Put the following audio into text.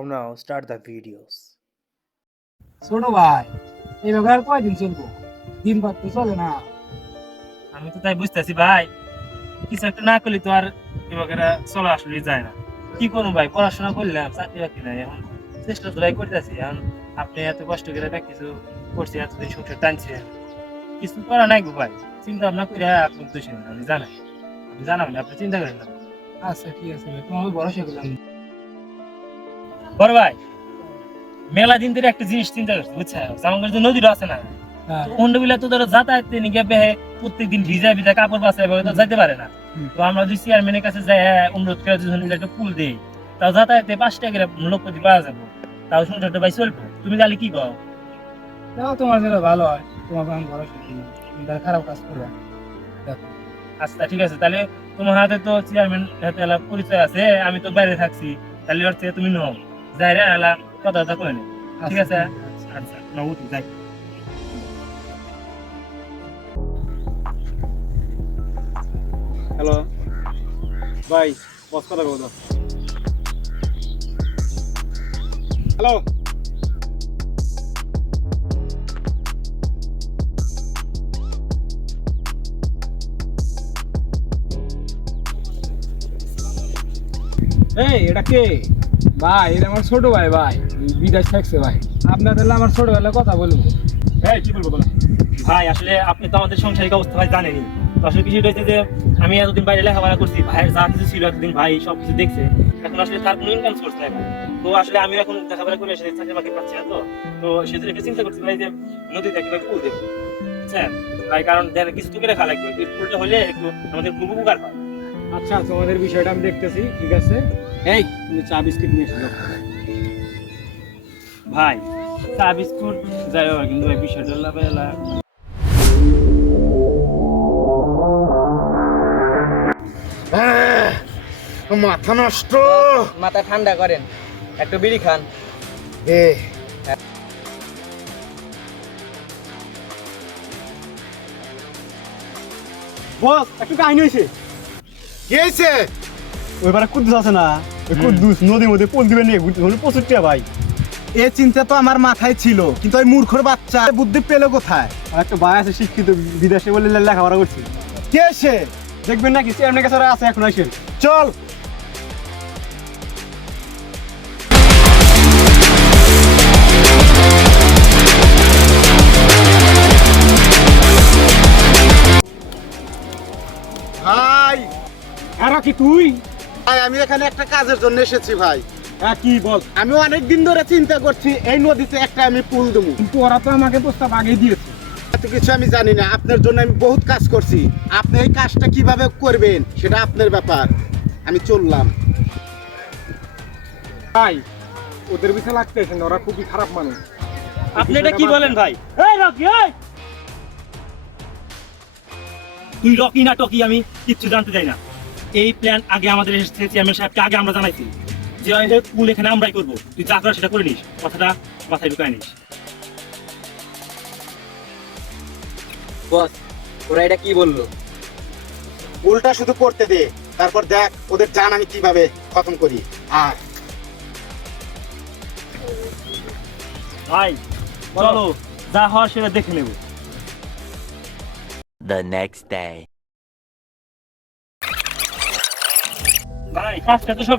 From now, start the videos. ছোট ভাই এইভাবে আর কয়দিন চলবো? দিন বাদ তো চলে না। আমি তো তাই বুঝতেছি ভাই, কিছু একটা না করলে তো আর এভাবে চলা আসলে যায় না। কি করবো ভাই, পড়াশোনা করলাম, চাকরি বাকরি নাই, এখন চেষ্টা তো ভাই করতেছি। এখন আপনি এত কষ্ট করে দেখ কিছু করছি, এতদিন সংসার টানছে, কিছু করা নাই গো ভাই। চিন্তা ভাবনা করে আপনার দোষ নেই, আমি জানাই, আপনি জানাবেন, আপনি চিন্তা করেন না। আচ্ছা ঠিক আছে ভাই, তোমাকে ভরসা করলাম। বড় ভাই, মেলা দিন ধরে একটা জিনিস চিন্তা করছি বুঝছো, আমার যে নদীটা আছে না, হ্যাঁ অন্যগুলা তো ধরো যাতায়াত নিয়ে বেহে প্রত্যেকদিন ভিজা ভিজা কাপড় বাঁচায় তো যাইতে পারে না। তো আমরা যদি চেয়ারম্যানের কাছে যাই অনুরোধ করে যদি একটা পুল দিই, তাও যাতায়াতে 5 টাকা করে লোক প্রতি পাওয়া যাবো, তাও সংসারটা ভাই চলবো। তুমি তাহলে কি কও? তাও তোমার যেটা ভালো হয়, তোমাকে আমি ভরসা করলাম। তুমি তাহলে খারাপ কাজ করবে না। দেখো আচ্ছা ঠিক আছে, তাহলে তোমার হাতে তো চেয়ারম্যান হাতে এলা পরিচয় আছে, আমি তো বাইরে থাকছি, তাহলে ওর থেকে তুমি নাও যাই রে এলা কথা করে নে, ঠিক আছে? আচ্ছা না উঠি যাই। হ্যালো ভাই, বস কথা বলো। হ্যালো এই, এটা কে? ভাই এটা আমার ছোট ভাই, ভাই বিদেশ থাকছে ভাই। আপনার তাহলে আমার ছোটবেলায় কথা বলবো। এই কি বলবো বলো? ভাই আসলে আপনি তো আমাদের সাংসারিক অবস্থা ভাই জানেনই। তো আসলে বিষয়টা হচ্ছে যে আমি এতদিন বাইরে লেখাপড়া করছি, ভাইয়ের যা কিছু ছিল এতদিন ভাই সবকিছু দেখছে, এখন আসলে তার কোনো ইনকাম সোর্স নাই ভাই। তো আসলে আমি এখন লেখাপড়া করে এসে চাকরি বাকরি পাচ্ছি না, তো তো সেজন্য একটু চিন্তা করছি ভাই যে নদীতে কিভাবে পুল দেবো, বুঝছেন ভাই? কারণ দেখেন কিছু তো করে খাওয়া লাগবে, এই পুলটা হলে একটু আমাদের খুব উপকার পায়। আচ্ছা, তোমাদের বিষয়টা আমি দেখতেছি, ঠিক আছে। এই তুমি চা বিস্কিট নিয়ে এসো। ভাই চা বিস্কুট যাই হোক, কিন্তু ভাই বিষয়টা লাভেলা মাথা নষ্ট। মাথা ঠান্ডা করেন, একটু বিড়ি খান। এ বস, একটু কাহিনী হয়েছে। কি হয়েছে? ওইবারে কুদ্দুস আছে না, ওই কুদ্দুস নদীর মধ্যে পোল দিবে নিয়ে প্রচুর টিয়া ভাই। এ চিন্তা তো আমার মাথায় ছিল, কিন্তু ওই মূর্খর বাচ্চা বুদ্ধি পেলো কোথায়? আর একটা ভাই আছে শিক্ষিত, বিদেশে বলে লেখাপড়া করছে। কে সে? দেখবেন নাকি চেয়ারম্যানের কাছে আছে, এখন আসেন। চল। ভাই, আর কি তুই? ভাই আমি এখানে একটা কাজের জন্য এসেছি ভাই। হ্যাঁ কি বল? আমি অনেক দিন ধরে চিন্তা করছি এই নদীতে একটা আমি পুল দেবো, কিন্তু ওরা তো আমাকে প্রস্তাব আগেই দিয়েছে। এত কিছু আমি জানি না। আপনার জন্য আমি বহুত কাজ করছি, আপনি এই কাজটা কিভাবে করবেন সেটা আপনার ব্যাপার। আমি চললাম। ভাই ওদের পিছনে লাগতেছে না, ওরা খুবই খারাপ মানুষ। আপনি এটা কি বলেন ভাই? এই রকি, এই তুই রকি না টকি আমি কিচ্ছু জানতে চাই না। এই প্ল্যান আগে আমাদের এসেছে চেয়ারম্যান সাহেবকে, আগে আমরা জানাইছি যে পুল এখানে আমরাই করবো, তুই যা করা সেটা করে নিস, কথাটা মাথায় ঢুকায় নিস। বস, ওরা এটা কি বললো? পুলটা শুধু করতে দে, তারপর দেখ ওদের জান আমি কিভাবে খতম করি। আর ভাই চলো, যা হওয়ার সেটা দেখে নেব। The next day. ভাই কাজটা তো সব